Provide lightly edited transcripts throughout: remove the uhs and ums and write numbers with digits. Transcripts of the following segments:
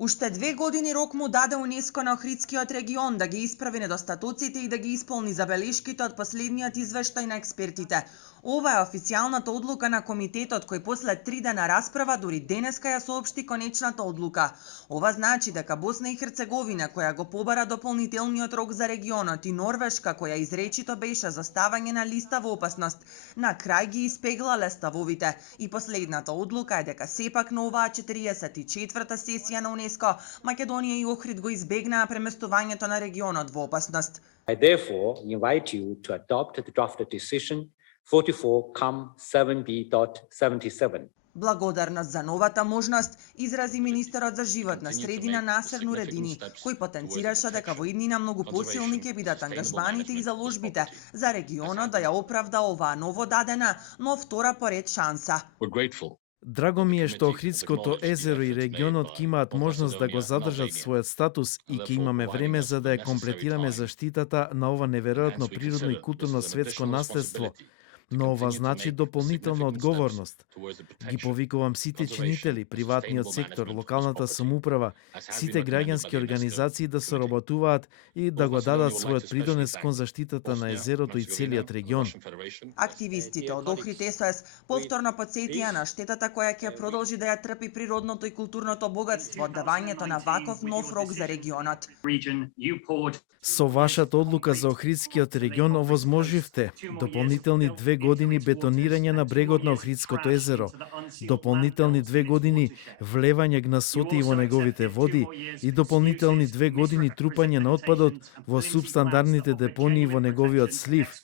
Уште 2 години рок му даде УНЕСКО на Охридскиот регион да ги исправи недостатоците и да ги исполни забелешките од последниот извештај на експертите. Ова е официјалната одлука на комитетот кој после 3 дена расправа дури денеска ја соопшти конечната одлука. Ова значи дека Босна и Херцеговина, која го побара дополнителниот рок за регионот, и Норвешка, која изречито беше за ставање на листа во опасност, на крај ги испеглале ставовите. И последната одлука е дека сепак на оваа 44-та сесија на УНЕСКО, Македонија и Охрид го избегнаа преместувањето на регионот во опасност. I therefore invite you to adopt the drafted decision 44-7B.77. Благодарност за новата можност изрази министерот за животна средина Насер Нуредини, кој потенцираше дека во иднина многу посилни ќе бидат ангажманите и заложбите за регионот да ја оправда оваа новодадена, но втора поред шанса. Драго ми е што Охридското езеро и регионот ќе имаат можност да го задржат својот статус и ќе имаме време за да ја комплетираме заштитата на ова неверојатно природно и културно светско наследство. Но ова значи дополнителна одговорност. Ги повикувам сите чинители, приватниот сектор, локалната самоуправа, сите граѓански организации да соработуваат и да го дадат својот придонес кон заштитата на езерото и целиот регион. Активистите од Охрид СОС повторно потсетија на штетата која ќе продолжи да ја трпи природното и културното богатство од давањето на ваков нов рок за регионот. Со вашата одлука за Охридскиот регион овозможивте дополнителни 2 години бетонирање на брегот на Охридското езеро, дополнителни 2 години влевање гнасоти во неговите води и дополнителни 2 години трупање на отпадот во субстандардните депонии во неговиот слив.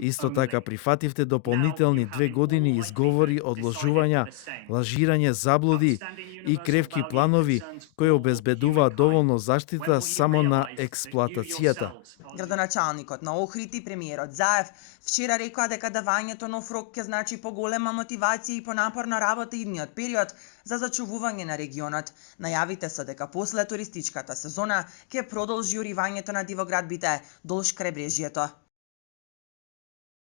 Исто така прифативте дополнителни 2 години изговори, одложувања, лажирање, заблуди и кревки планови кои обезбедуваат доволно заштита само на експлоатацијата. Градоначалникот на Охрид и премиерот Заев вчера рекоа дека давањето нов рок ќе значи поголема мотивација и понапорна работа идниот период за зачувување на регионот. Најавите се дека после туристичката сезона ќе продолжи уривањето на дивоградбите долж крайбрежјето.